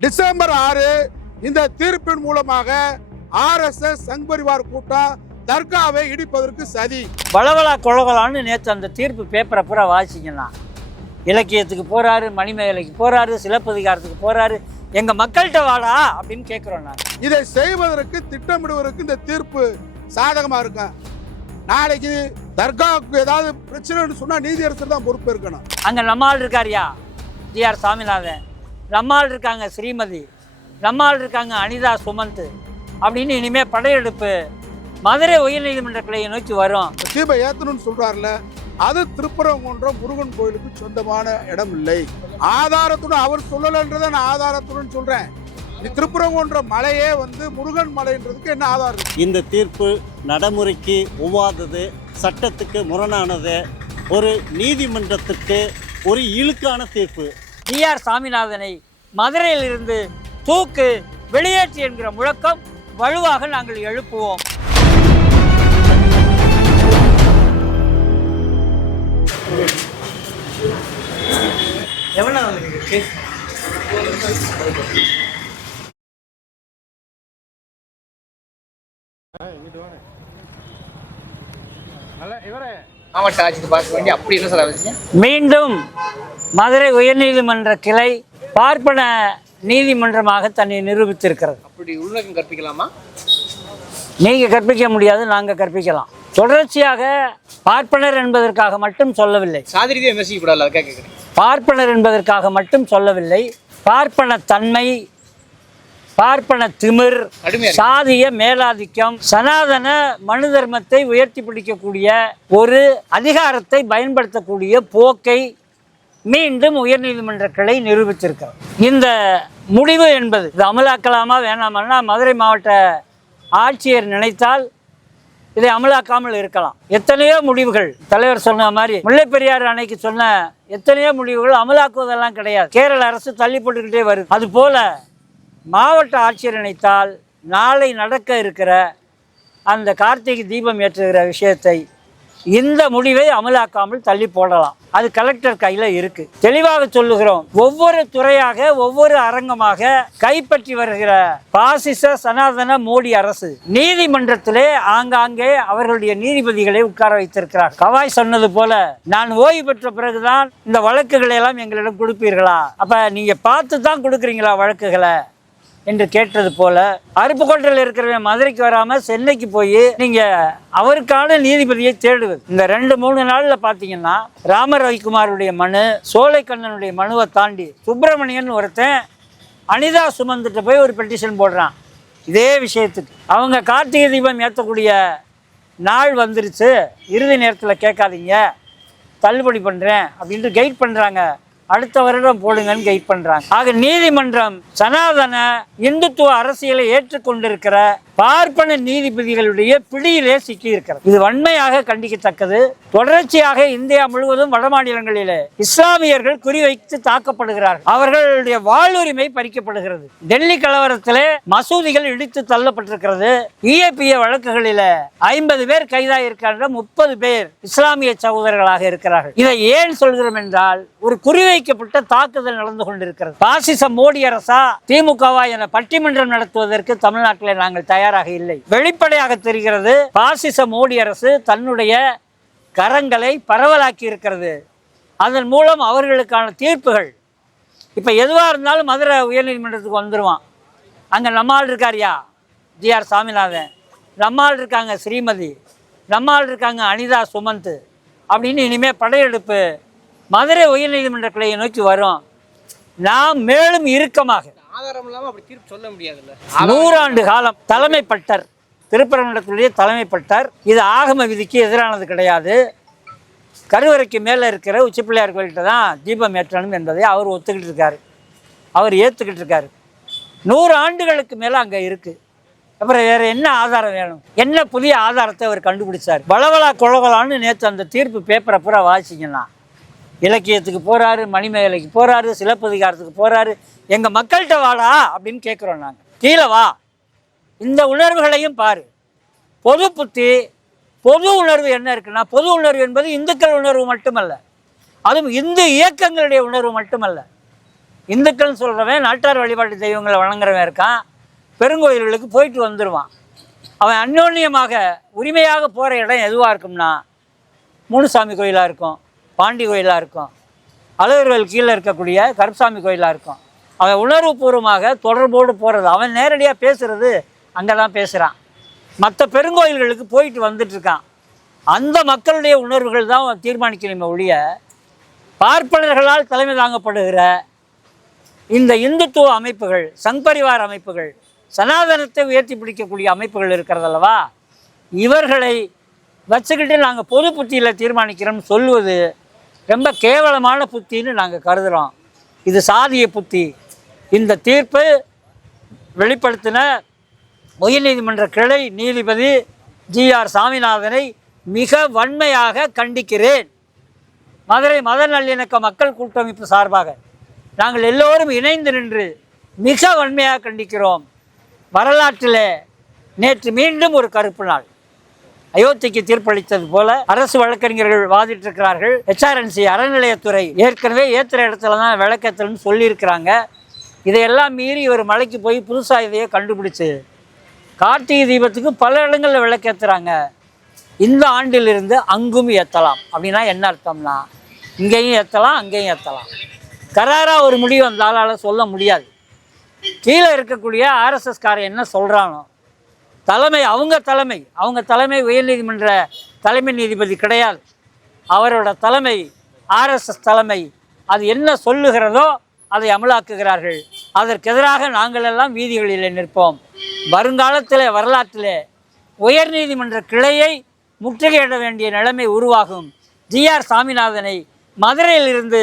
December ஆறு இந்த தீர்ப்பின் மூலமாக ஆர்எஸ்எஸ் சங் பரிவார் கூட்டம் தர்காவை இடிப்பதற்கு சதி. வளவளா கொலகலான்னு நேற்று அந்த தீர்ப்பு பேப்பரை பூரா வாசிங்கன்னா இலக்கியத்துக்கு போறாரு மணிமேகலைக்கு போறாரு சிலப்பதிகாரத்துக்கு போறாரு. எங்க மக்கள்கிட்ட வாடா அப்படின்னு கேட்குறோம் நான் இதை செய்வதற்கு திட்டமிடுவதற்கு இந்த தீர்ப்பு சாதகமா இருக்கும் நாளைக்கு தர்காவுக்கு ஏதாவது பிரச்சனைன்னு சொன்னா நீதியரசர் தான் பொறுப்பு இருக்கணும் அங்க நம்மாள் இருக்காருயா? ஜிஆர் சாமிநாதன். நம்மாள் இருக்காங்க ஸ்ரீமதி. நம்மாள் இருக்காங்க அனிதா சுமந்த். அப்படின்னு இனிமே படையெடுப்பு மதுரை உயர்நீதிமன்ற கிளையை நோக்கி வரும். தீபை ஏத்தணும்னு சொல்றாருல அது திருப்பரங்குன்றம் முருகன் கோயிலுக்கு சொந்தமான இடம் இல்லை ஆதாரத்துடன் அவர் சொல்லலைன்றதை நான் ஆதாரத்துடன் சொல்றேன். இந்த திருப்பரங்குன்றம் மலையே வந்து முருகன் மலைன்றதுக்கு என்ன ஆதாரம்? இந்த தீர்ப்பு நடைமுறைக்கு ஒவ்வாதது சட்டத்துக்கு முரணானது ஒரு நீதிமன்றத்துக்கு ஒரு இழுக்கான தீர்ப்பு. ஜிஆர் சாமிநாதனை மதுரையிலிருந்து தூக்கு வெளியேற்று என்கிற முழக்கம் வலுவாக நாங்கள் எழுப்புவோம். மாவட்ட ஆட்சிக்கு பார்க்க வேண்டிய அப்படி என்ன சார் அவசியம் மீண்டும் மதுரை உயர்நீதிமன்ற கிளை பார்ப்பன நீதிமன்றமாக தன்னை நிரூபித்திருக்கிறது. அப்படி உள்நோக்கம் கற்பிக்கலாமா? நீங்க கற்பிக்க முடியாது நாங்க கற்பிக்கலாம். தொடர்ச்சியாக பார்ப்பனர் என்பதற்காக மட்டும் சொல்லவில்லை. சாதி ரீதியாக கேட்குறேன். பார்ப்பனர் என்பதற்காக மட்டும் சொல்லவில்லை. பார்ப்பன தன்மை பார்ப்பன திமிர். சாதிய மேலாதிக்கம் சனாதன மனு தர்மத்தை உயர்த்தி பிடிக்கக்கூடிய ஒரு அதிகாரத்தை பயன்படுத்தக்கூடிய போக்கை மீண்டும் உயர்நீதிமன்ற கிளை நிரூபித்திருக்கிறது இந்த முடிவு என்பது இது அமலாக்கலாமா வேணாமன்னா மதுரை மாவட்ட ஆட்சியர் நினைத்தால் இதை அமலாக்காமல் இருக்கலாம். எத்தனையோ முடிவுகள் தலைவர் சொன்ன மாதிரி முல்லைப் பெரியாறு அணைக்கு சொன்ன எத்தனையோ முடிவுகள் அமலாக்குவதெல்லாம் கிடையாது. கேரள அரசு தள்ளி போட்டுக்கிட்டே வருது. அதுபோல மாவட்ட ஆட்சியர் நினைத்தால் நாளை நடக்க இருக்கிற அந்த கார்த்திகை தீபம் ஏற்றுகிற விஷயத்தை இந்த முடிவை அமலாக்காமல் தள்ளி போடலாம். அது கலெக்டர் கையில் இருக்கு. தெளிவாக சொல்லுகிறோம். ஒவ்வொரு துறையாக ஒவ்வொரு அரங்கமாக கைப்பற்றி வருகிற பாசிச சனாதன மோடி அரசு நீதிமன்றத்திலே ஆங்காங்கே அவர்களுடைய நீதிபதிகளை உட்கார வைத்திருக்கிறார். கவாய் சொன்னது போல நான் ஓய்வு பெற்ற பிறகுதான் இந்த வழக்குகளை எல்லாம் எங்களிடம் கொடுப்பீர்களா? அப்ப நீங்க பார்த்து தான் கொடுக்குறீங்களா வழக்குகளை? என்று கேட்டது போல அருப்புக்கோட்டையில் இருக்கிறவன் மதுரைக்கு வராம சென்னைக்கு போய் நீங்க அவருக்கான நீதிபதியை தேடுவது. இந்த ரெண்டு மூணு நாள்ல பாத்தீங்கன்னா ராம ரவிக்குமாருடைய மனு சோலைக்கண்ணனுடைய மனுவை தாண்டி சுப்பிரமணியன் ஒருத்தன் அனிதா சுமந்துட்டு போய் ஒரு பெட்டிஷன் போடுறான். இதே விஷயத்துக்கு. அவங்க கார்த்திகை தீபம் ஏற்றக்கூடிய நாள் வந்துருச்சு. இறுதி நேரத்தில் கேட்காதீங்க. தள்ளுபடி பண்ணுறேன் அப்படின்ட்டு கைட் பண்ணுறாங்க அடுத்த வருடம் போடுங்கன்னு கைட் பண்ணுறாங்க ஆக நீதிமன்றம் சனாதன இந்துத்துவ அரசியலை ஏற்றுக்கொண்டிருக்கிற பார்ப்பன நீதிபதிகளுடைய பிடியிலே சிக்கி இருக்கிறது இது வன்மையாக கண்டிக்கத்தக்கது. தொடர்ச்சியாக இந்தியா முழுவதும் வட மாநிலங்களிலே இஸ்லாமியர்கள் குறிவைத்து தாக்கப்படுகிறார்கள். அவர்களுடைய வாழ்வுரிமை பறிக்கப்படுகிறது. டெல்லி கலவரத்திலே மசூதிகள் இடித்து தள்ளப்பட்டிருக்கிறது. இஏபிஏ வழக்குகளில ஐம்பது பேர் கைதாகியிருக்கின்ற முப்பது பேர் இஸ்லாமிய சகோதரர்களாக இருக்கிறார்கள். இதை ஏன் சொல்கிறோம் என்றால் ஒரு குறிவை நிர்ணயிக்கப்பட்ட தாக்குதல் நடந்து கொண்டிருக்கிறது. பாசிச மோடி அரசா திமுகவா என பட்டிமன்றம் நடத்துவதற்கு தமிழ்நாட்டில் நாங்கள் தயாராக இல்லை. வெளிப்படையாக தெரிகிறது பாசிச மோடி அரசு தன்னுடைய கரங்களை பரவலாக்கி இருக்கிறது. அதன் மூலம் அவர்களுக்கான தீர்ப்புகள். இப்போ எதுவாக இருந்தாலும் மதுரை உயர்நீதிமன்றத்துக்கு வந்துடுவான் அங்கே நம்மாள் இருக்காரியா? ஜிஆர் சாமிநாதன். நம்மாள் இருக்காங்க ஸ்ரீமதி. நம்மாள் இருக்காங்க அனிதா சுமந்த். அப்படின்னு இனிமேல் படையெடுப்பு மதுரை உயர்நீதிமன்ற கிளையை நோக்கி வரும். நாம் மேலும் இறுக்கமாக ஆதாரம் இல்லாமல் அப்படி தீர்ப்பு சொல்ல முடியாதுல்ல. நூறாண்டு காலம் தலைமைப்பட்டர் திருப்பரங்குன்றத்துடைய தலைமைப்பட்டர் இது ஆகம விதிக்கு எதிரானது கிடையாது. கருவறைக்கு மேலே இருக்கிற உச்சிப்பிள்ளையார் கோயில்கிட்ட தான் தீபம் ஏற்றணும் என்பதை அவர் ஒத்துக்கிட்டு இருக்காரு. அவர் ஏற்றுக்கிட்டு இருக்காரு. நூறு ஆண்டுகளுக்கு மேலே அங்கே இருக்குது அப்புறம் வேறு என்ன ஆதாரம் வேணும்? என்ன புதிய ஆதாரத்தை அவர் கண்டுபிடிச்சார்? வளவலா கொலகலான்னு நேற்று அந்த தீர்ப்பு பேப்பரை பூரா வாசிங்கன்னா இலக்கியத்துக்கு போகிறாரு மணிமேகலைக்கு போகிறாரு சிலப்பதிகாரத்துக்கு போகிறாரு எங்கள் மக்கள்கிட்ட வாடா அப்படின்னு கேட்குறோம் நாங்கள் கீழே வா. இந்த உணர்வுகளையும் பாரு. பொது புத்தி பொது உணர்வு என்ன இருக்குன்னா பொது உணர்வு என்பது இந்துக்கள் உணர்வு மட்டுமல்ல. அதுவும் இந்து இயக்கங்களுடைய உணர்வு மட்டுமல்ல. இந்துக்கள்னு சொல்கிறவன் நாட்டார் வழிபாட்டு தெய்வங்களை வணங்குறவன் இருக்கான். பெருங்கோயில்களுக்கு போயிட்டு வந்துடுவான் அவன் அந்யோன்யமாக உரிமையாக போகிற இடம் எதுவாக இருக்கும்னா மூணுசாமி கோயிலாக இருக்கும். பாண்டி கோயிலாக இருக்கும். அழகர்கள் கீழே இருக்கக்கூடிய கருப்பசாமி கோயிலாக இருக்கும். அவன் உணர்வுபூர்வமாக தொடர்போடு போகிறது அவன் நேரடியாக பேசுகிறது அங்கே தான் பேசுகிறான் மற்ற பெருங்கோயில்களுக்கு போயிட்டு வந்துட்டுருக்கான் அந்த மக்களுடைய உணர்வுகள் தான் அவன் தீர்மானிக்கணுமே ஒழிய பார்ப்பனர்களால் தலைமை தாங்கப்படுகிற இந்த இந்துத்துவ அமைப்புகள் சங்பரிவார் அமைப்புகள் சனாதனத்தை உயர்த்தி பிடிக்கக்கூடிய அமைப்புகள் இருக்கிறதல்லவா இவர்களை வச்சுக்கிட்டு நாங்கள் பொது புத்தியில் தீர்மானிக்கிறோம்னு சொல்வது ரொம்ப கேவலமான புத்தின்னு நாங்கள் கருதுகிறோம் இது சாதிய புத்தி. இந்த தீர்ப்பு வெளிப்படுத்தின உயர்நீதிமன்ற கிளை நீதிபதி ஜி ஆர் சாமிநாதனை மிக வன்மையாக கண்டிக்கிறேன். மதுரை மத நல்லிணக்க மக்கள் கூட்டமைப்பு சார்பாக நாங்கள் எல்லோரும் இணைந்து நின்று மிக வன்மையாக கண்டிக்கிறோம். வரலாற்றில் நேற்று மீண்டும் ஒரு கருப்பு நாள். அயோத்திக்கு தீர்ப்பளித்தது போல அரசு வழக்கறிஞர்கள் வாதிட்டிருக்கிறார்கள். ஹெச்ஆர்என்சி அறநிலையத்துறை ஏற்கனவே ஏற்றுற இடத்துல தான் விளக்கத்தில்னு சொல்லியிருக்கிறாங்க. இதையெல்லாம் மீறி ஒரு மலைக்கு போய் புதுசாக இதையே கண்டுபிடிச்சு கார்த்திகை தீபத்துக்கு பல இடங்களில் விளக்கேற்றுறாங்க இந்த ஆண்டிலிருந்து அங்கும் ஏற்றலாம் அப்படின்னா என்ன அர்த்தம்னா இங்கேயும் ஏற்றலாம் அங்கேயும் ஏற்றலாம் கராராக ஒரு முடிவு அந்த ஆளால் சொல்ல முடியாது. கீழே இருக்கக்கூடிய ஆர்எஸ்எஸ்காரன் என்ன சொல்கிறானோ தலைமை அவங்க தலைமை அவங்க தலைமை உயர்நீதிமன்ற தலைமை நீதிபதி கிடையாது. அவரோட தலைமை ஆர்எஸ்எஸ் தலைமை. அது என்ன சொல்லுகிறதோ அதை அமலாக்குகிறார்கள். அதற்கு எதிராக நாங்கள் எல்லாம் வீதிகளில் நிற்போம். வருங்காலத்தில் வரலாற்றிலே உயர்நீதிமன்ற கிளையை முற்றுகையிட வேண்டிய நிலைமை உருவாகும். ஜிஆர் சாமிநாதனை மதுரையிலிருந்து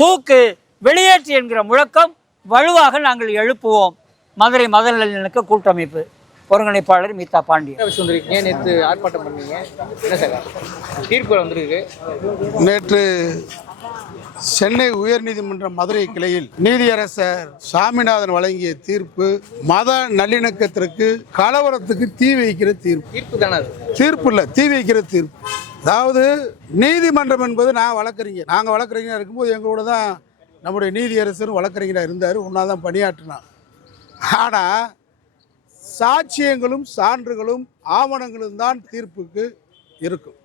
தூக்கு வெளியேற்று என்கிற முழக்கம் வலுவாக நாங்கள் எழுப்புவோம். மதுரை மத கூட்டமைப்பு. ஒருங்கிணைப்பாளர் மீதா பாண்டியன். வந்திருக்கீங்க நேற்று ஆர்ப்பாட்டம் பண்ணீங்க? என்ன சார்? தீர்ப்பு வந்திருக்கு. நேற்று சென்னை உயர்நீதிமன்ற மதுரை கிளையில் நீதியரசர் சாமிநாதன் வழங்கிய தீர்ப்பு மத நல்லிணக்கத்திற்கு கலவரத்துக்கு தீ வைக்கிற தீர்ப்பு. தீர்ப்பு தானே அது? தீர்ப்பு இல்லை தீ வைக்கிற தீர்ப்பு. அதாவது நீதிமன்றம் என்பது நான் வழக்கறிஞர் நாங்கள் வழக்கறிஞராக இருக்கும்போது எங்களோட தான் நம்முடைய நீதியரசரும் வழக்கறிஞராக இருந்தார். ஒன்றா தான் பணியாற்றினான். ஆனால் சாட்சியங்களும் சான்றுகளும் ஆவணங்களும் தான் தீர்ப்புக்கு இருக்கும்.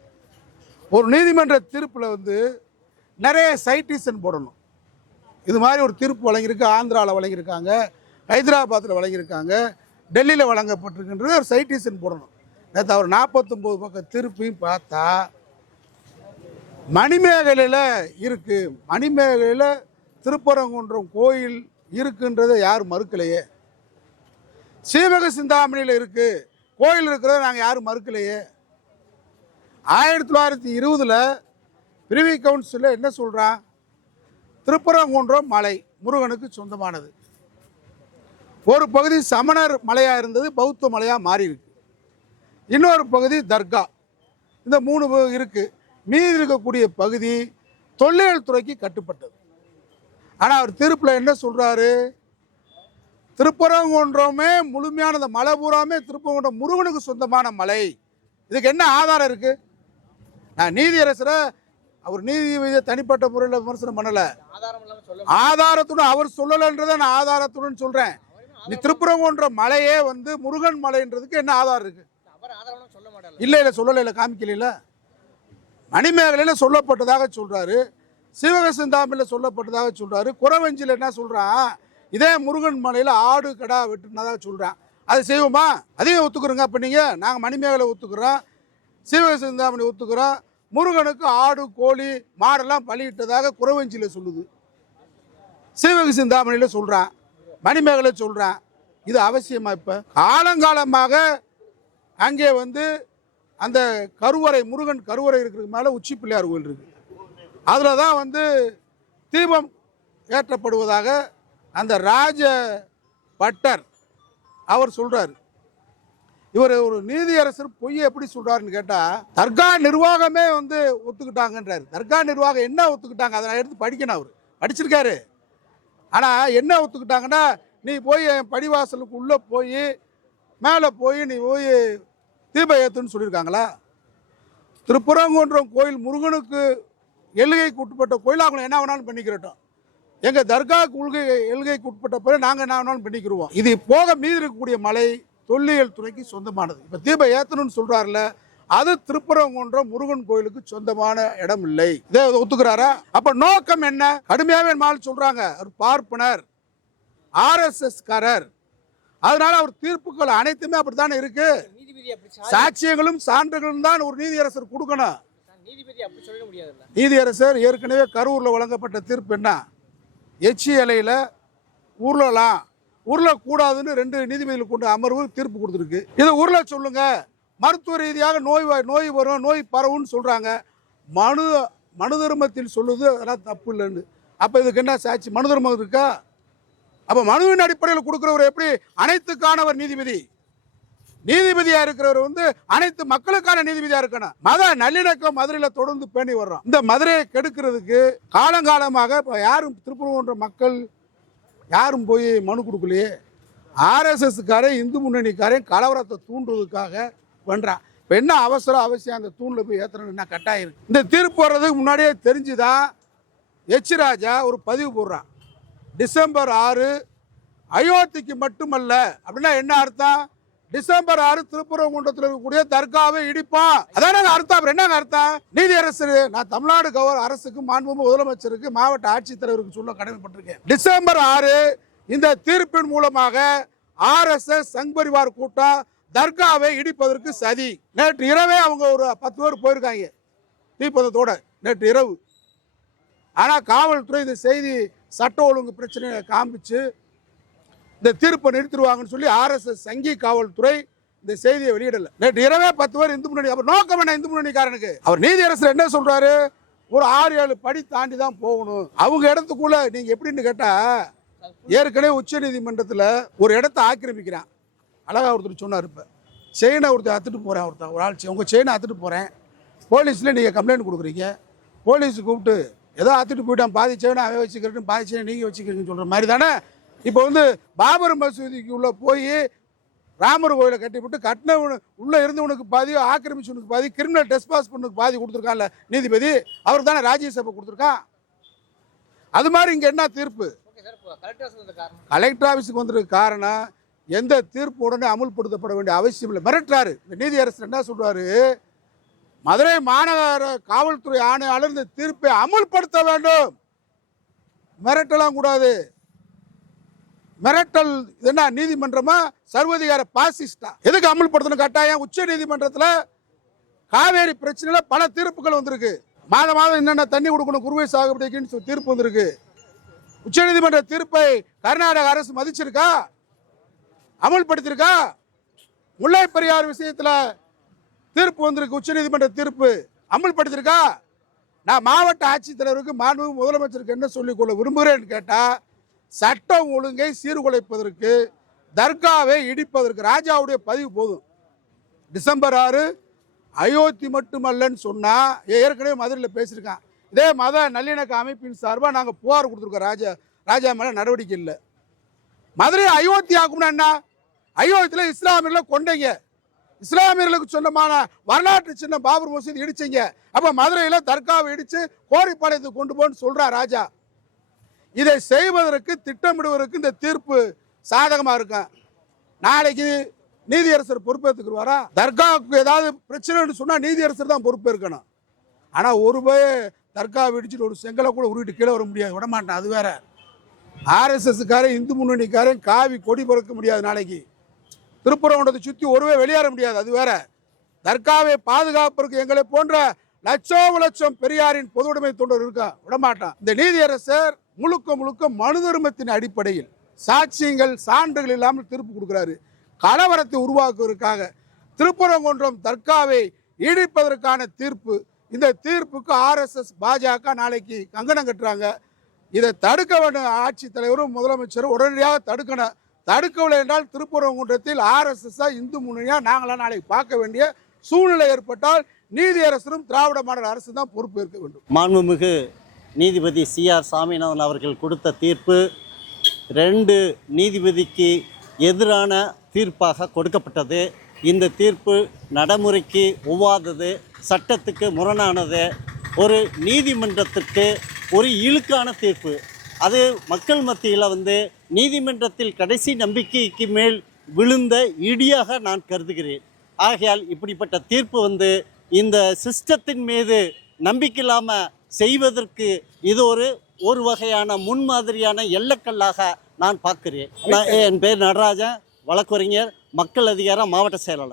ஒரு நீதிமன்ற தீர்ப்பில் வந்து நிறைய சைட்டிசன் போடணும். இது மாதிரி ஒரு தீர்ப்பு வழங்கியிருக்கு ஆந்திராவில் வழங்கியிருக்காங்க ஹைதராபாத்தில் வழங்கியிருக்காங்க டெல்லியில் வழங்கப்பட்டிருக்கின்றது ஒரு சைட்டிசன் போடணும். நேற்று அவர் நாற்பத்தொம்போது பக்கம் தீர்ப்பையும் பார்த்தா மணிமேகலையில் இருக்குது மணிமேகலையில் திருப்பரங்குன்றம் கோயில் இருக்குன்றதை யாரும் மறுக்கலையே. சீவக சிந்தாமணியில் இருக்குது கோயில் இருக்கிறத நாங்கள் யாரும் மறுக்கலையே. ஆயிரத்தி தொள்ளாயிரத்தி இருபதில் பிரிவி கவுன்சிலில் என்ன சொல்கிறான் திருப்பரங்குன்றம் மலை முருகனுக்கு சொந்தமானது. ஒரு பகுதி சமணர் மலையாக இருந்தது பௌத்த மலையாக மாறியிருக்கு இன்னொரு பகுதி தர்கா. இந்த மூணு இருக்குது மீதி இருக்கக்கூடிய பகுதி தொல்லியல் துறைக்கு கட்டுப்பட்டது. ஆனால் அவர் தீர்ப்பில் என்ன சொல்கிறாரு திருப்பரங்குன்றமே முழுமையான அந்த மலை பூராமே திருப்பரங்குன்றம் முருகனுக்கு சொந்தமான மலை. இதுக்கு என்ன ஆதாரம் இருக்குது நான் நீதியரசரை அவர் நீதிபதியை தனிப்பட்ட முறையில் விமர்சனம் பண்ணலை. ஆதாரத்துடன் அவர் சொல்லலைன்றதை நான் ஆதாரத்துடன் சொல்கிறேன் நீ திருப்பரங்குன்ற மலையே வந்து முருகன் மலைன்றதுக்கு என்ன ஆதாரம் இருக்குது இல்லை இல்லை சொல்லலை இல்லை காமிக்கல மணிமேகலையில் சொல்லப்பட்டதாக சொல்கிறாரு சிவகசிந்தாமில் சொல்லப்பட்டதாக சொல்கிறாரு குறவஞ்சியில் என்ன சொல்கிறான் இதே முருகன் மலையில் ஆடு கடா வெட்டுனதாக சொல்கிறான் அது செய்வோமா? அதையும் ஒத்துக்கிறோங்க. அப்போ நீங்கள் நாங்கள் மணிமேகலை ஒத்துக்கிறோம். சிவகசிந்தாமணி ஒத்துக்கிறோம். முருகனுக்கு ஆடு கோழி மாடெல்லாம் பலியிட்டதாக குறவஞ்சியில் சொல்லுது. சிவக சிந்தாமணியில் சொல்கிறான் மணிமேகலை சொல்கிறான் இது அவசியமாக இப்போ? காலங்காலமாக அங்கே வந்து அந்த கருவறை முருகன் கருவறை இருக்கிறதுக்கு மேலே உச்சி பிள்ளையார் கோயில் இருக்குது அதில் தான் வந்து தீபம் ஏற்றப்படுவதாக அந்த ராஜ பட்டர் அவர் சொல்கிறார் இவர் ஒரு நீதியரசர் பொய்யை எப்படி சொல்கிறாருன்னு கேட்டால் தர்கா நிர்வாகமே வந்து ஒத்துக்கிட்டாங்கன்றார். தர்கா நிர்வாகம் என்ன ஒத்துக்கிட்டாங்க? அதை நான் எடுத்து படிக்கணும் அவர். படிச்சிருக்காரு. ஆனால் என்ன ஒத்துக்கிட்டாங்கன்னா நீ போய் என் படிவாசலுக்கு உள்ளே போய் மேலே போய் நீ போய் தீப ஏற்றுன்னு சொல்லியிருக்காங்களா? திருப்புறங்குன்றம் கோயில் முருகனுக்கு எல்லைக்கு உட்பட்ட கோயில் அவங்க என்ன வேணாலும் பண்ணிக்கிறட்டும். எங்க தர்கா கொள்கை எல்கைக்கு உட்பட்ட பிறகு நாங்க என்ன வேணாலும் பண்ணிக்கிருவோம். இது போக மீதி இருக்கக்கூடிய மலை தொல்லியல் துறைக்கு சொந்தமானது. இப்ப தீபம் ஏத்தணும்னு சொல்றாருல அது திருப்பரங்குன்றம் முருகன் கோயிலுக்கு சொந்தமான இடம் இல்லை. இதை ஒத்துக்கிறாரா? அப்ப நோக்கம் என்ன? கடுமையாவே மால் சொல்றாங்க. ஒரு பார்ப்பனர் ஆர்எஸ்எஸ் காரர். அதனால அவர் தீர்ப்புகள் அனைத்துமே அப்படித்தானே இருக்கு? சாட்சியங்களும் சான்றுகளும் தான் ஒரு நீதியரசர் கொடுக்கணும். நீதிபதி நீதியரசர் ஏற்கனவே கரூரில் வழங்கப்பட்ட தீர்ப்பு என்ன? எச்சி இலையில் உருளலாம். உருளக்கூடாதுன்னு ரெண்டு நீதிபதிகள் கொண்டு அமர்வு தீர்ப்பு கொடுத்துருக்கு. இதை உருள சொல்லுங்க. மருத்துவ ரீதியாக நோய் வ- நோய் வரும் நோய் பரவும்னு சொல்கிறாங்க மனு மனு தர்மத்தில் சொல்லுது அதெல்லாம் தப்பு இல்லைன்னு. அப்போ இதுக்கு என்ன சாட்சி? மனு தர்மம் இருக்கா? அப்போ மனுவின் அடிப்படையில் கொடுக்குறவர் எப்படி அனைத்துக்கானவர் நீதிபதி? நீதிபதியா இருக்கிறவர் வந்து அனைத்து மக்களுக்கான நீதிபதியா இருக்கணும். மத நல்லிணக்கம் மதுரையில தொடர்ந்து பேணி வர்றோம். இந்த மதுரையை கெடுக்கிறதுக்கு காலங்காலமாக இப்போ யாரும் திருப்பூர்ன்ற மக்கள் யாரும் போய் மனு கொடுக்கலையே. ஆர்எஸ்எஸ்காரன் இந்து முன்னணிக்காரன் கலவரத்தை தூண்டுறதுக்காக பண்ணுறான் இப்போ என்ன அவசரம் அவசியம்? அந்த தூணில் போய் ஏற்றணும்னா கட்டாயம்? இந்த தீர்ப்பு வர்றதுக்கு முன்னாடியே தெரிஞ்சுதான் எச் ராஜா ஒரு பதிவு போடுறான். டிசம்பர் ஆறு அயோத்திக்கு மட்டுமல்ல. அப்படின்னா என்ன அர்த்தம்? டிசம்பர் ஆறு திருப்பரங்குன்றத்தில் இருக்கக்கூடிய தர்காவை இடிப்பான் அதான் அர்த்தம் அப்புறம் என்னங்க அர்த்தம்? அரசு நான் தமிழ்நாடு கவர் அரசுக்கு மாண்புமிகு முதலமைச்சருக்கு மாவட்ட ஆட்சித்தலைவருக்கு சொல்ல கடமைப்பட்டிருக்கேன். டிசம்பர் ஆறு இந்த தீர்ப்பின் மூலமாக ஆர்எஸ்எஸ் சங் பரிவார் கூட்டம் தர்காவை இடிப்பதற்கு சதி. நேற்று இரவே அவங்க ஒரு பத்து பேர் போயிருக்காங்க. தீப்பந்தத்தோட நேற்று இரவு. ஆனால் காவல்துறை இந்த செய்தி சட்ட ஒழுங்கு பிரச்சனையை காமிச்சு இந்த தீர்ப்பை நிறுத்திடுவாங்கன்னு சொல்லி ஆர்எஸ்எஸ் சங்கி காவல்துறை இந்த செய்தியை வெளியிடல. நேற்று இரவே பத்து பேர் இந்து முன்னணி அவர் நோக்கம் என்ன இந்து முன்னணிக்காரனுக்கு? அவர் நீதியரசர் என்ன சொல்றாரு? ஒரு ஆறு ஏழு படி தாண்டி தான் போகணும். அவங்க இடத்துக்குள்ள நீங்க எப்படின்னு கேட்டா ஏற்கனவே உச்ச நீதிமன்றத்தில் ஒரு இடத்த ஆக்கிரமிக்கிறான். அழகா ஒருத்தர் சொன்னார் இப்போ. செயினை ஒருத்தர் அத்துட்டு போகிறேன் ஒருத்தர் ஒரு ஆள் உங்கள் செயினை அத்துட்டு போகிறேன் போலீஸில் நீங்கள் கம்ப்ளைண்ட் கொடுக்குறீங்க. போலீஸ் கூப்பிட்டு ஏதோ அத்துட்டு போயிட்டான் பாதி செயினை அவன் வச்சுக்கிறேன் பாதி செயினை நீங்கள் வச்சுக்கிறீங்கன்னு சொல்கிற மாதிரி தானே? இப்போ வந்து பாபர் மசூதிக்கு உள்ள போய் ராமர் கோயிலை கட்டிவிட்டு கட்டினவனு உள்ளே இருந்தவனுக்கு பாதி ஆக்கிரமிச்சவனுக்கு பாதி கிரிமினல் டெஸ்பாஸ் பண்ணுக்கு பாதி கொடுத்துருக்கான்ல நீதிபதி. அவர் தானே ராஜ்யசபை கொடுத்துருக்கான் அது மாதிரி இங்கே என்ன தீர்ப்பு? கலெக்டர் ஆஃபீஸுக்கு வந்திருக்க காரணம்? எந்த தீர்ப்பு உடனே அமுல்படுத்தப்பட வேண்டிய அவசியம் இல்லை. மிரட்டுறாரு. இந்த நீதியரசர் என்ன சொல்றாரு? மதுரை மாநகர காவல்துறை ஆணையாளர் இந்த தீர்ப்பை அமுல்படுத்த வேண்டும். மிரட்டலாம் கூடாது. மிரட்டல் இது என்ன நீதிமன்றமா? சர்வதிகார பாசிஸ்டா. எதுக்கு அமல்படுத்தணும் கட்டாயம்? உச்ச நீதிமன்றத்தில் காவேரி பிரச்சனையில் பல தீர்ப்புகள் வந்திருக்கு. மாதம் மாதம் என்னென்ன தண்ணி கொடுக்கணும் குறுவை சாகுபடிக்குன்னு சொல்லி தீர்ப்பு வந்திருக்கு. உச்சநீதிமன்ற தீர்ப்பை கர்நாடக அரசு மதிச்சிருக்கா? அமல்படுத்தியிருக்கா முல்லை பெரியார் விஷயத்தில் தீர்ப்பு வந்திருக்கு உச்சநீதிமன்ற தீர்ப்பு. அமல்படுத்தியிருக்கா நான் மாவட்ட ஆட்சித்தலைவருக்கு மாண்பு முதலமைச்சருக்கு என்ன சொல்லிக்கொள்ள விரும்புகிறேன்னு கேட்டால் சட்டம் ஒழுங்கை சீர்குலைப்பதற்கு தர்காவை இடிப்பதற்கு ராஜாவுடைய பதிவு போதும். டிசம்பர் ஆறு அயோத்தி மட்டுமல்லன்னு சொன்னால் ஏற்கனவே மதுரையில் பேசியிருக்கான். இதே மத நல்லிணக்க அமைப்பின் சார்பாக நாங்கள் புகார் கொடுத்துருக்கோம். ராஜா ராஜா மேலே நடவடிக்கை இல்லை. மதுரை அயோத்தி ஆகும்னா என்ன? அயோத்தியில் இஸ்லாமியர்களை கொண்டீங்க. இஸ்லாமியர்களுக்கு சொன்னமான வரலாற்று சின்ன பாபர் மசூதி இடிச்சிங்க. அப்போ மதுரையில் தர்காவை இடித்து கோரிப்பாளையத்துக்கு கொண்டு போன்னு சொல்கிறா ராஜா. இதை செய்வதற்கு திட்டமிடுவதற்கு இந்த தீர்ப்பு சாதகமாக இருக்கும் நாளைக்கு நீதியரசர் பொறுப்பேற்றுக்குருவாரா தர்காவுக்கு ஏதாவது பிரச்சனைன்னு சொன்னால் நீதியரசர் தான் பொறுப்பேற்கணும். ஆனால் ஒரு போய் தர்கா வெடிச்சுட்டு ஒரு செங்கலை கூட உருவிட்டு கீழே வர முடியாது. விடமாட்டேன் அது வேற. ஆர்எஸ்எஸ்காரன் இந்து முன்னணிக்காரன் காவி கொடி பறக்க முடியாது நாளைக்கு. திருப்புறகுண்டத்தை சுற்றி ஒருவே வெளியேற முடியாது அது வேற. தர்காவை பாதுகாப்பதற்கு எங்களை போன்ற லட்சோ லட்சம் பெரியாரின் பொதுவுடைமை தொண்டர் இருக்கா? விடமாட்டான் இந்த நீதியரசர் முழுக்க முழுக்க மனு தர்மத்தின் அடிப்படையில் சாட்சியங்கள் சான்றுகள் இல்லாமல் தீர்ப்பு கொடுக்குறாரு. கலவரத்தை உருவாக்குவதற்காக திருப்பரங்குன்றம் தர்காவை இடிப்பதற்கான தீர்ப்பு. இந்த தீர்ப்புக்கு ஆர்எஸ்எஸ் பாஜக நாளைக்கு கங்கணம் கட்டுறாங்க. இதை தடுக்க வேண்டும் ஆட்சித்தலைவரும் முதலமைச்சரும் உடனடியாக தடுக்கணும் தடுக்கவில்லை என்றால் திருப்பரங்குன்றத்தில் ஆர்எஸ்எஸ்ஸா இந்து முன்னணியாக நாங்களாம் நாளைக்கு பார்க்க வேண்டிய சூழ்நிலை ஏற்பட்டால் நீதியரசரும் திராவிட மாடல் அரசு தான் பொறுப்பேற்க வேண்டும். மாண்புமிகு நீதிபதி சிஆர் சாமிநாதன் அவர்கள் கொடுத்த தீர்ப்பு ரெண்டு நீதிபதிக்கு எதிரான தீர்ப்பாக கொடுக்கப்பட்டது. இந்த தீர்ப்பு நடைமுறைக்கு ஒவ்வாதது சட்டத்துக்கு முரணானது. ஒரு நீதிமன்றத்திற்கு ஒரு இழுக்கான தீர்ப்பு. அது மக்கள் மத்தியில் வந்து நீதிமன்றத்தில் கடைசி நம்பிக்கைக்கு மேல் விழுந்த இடியாக நான் கருதுகிறேன். ஆகையால் இப்படிப்பட்ட தீர்ப்பு வந்து இந்த சிஸ்டத்தின் மீது நம்பிக்கை இல்லாமல் செய்வதற்கு இது ஒரு ஒரு வகையான முன்மாதிரியான எல்லக்கல்லாக நான் பார்க்கிறேன். என் பேர் நடராஜன் வழக்கறிஞர் மக்கள் அதிகாரம் மாவட்ட செயலாளர்.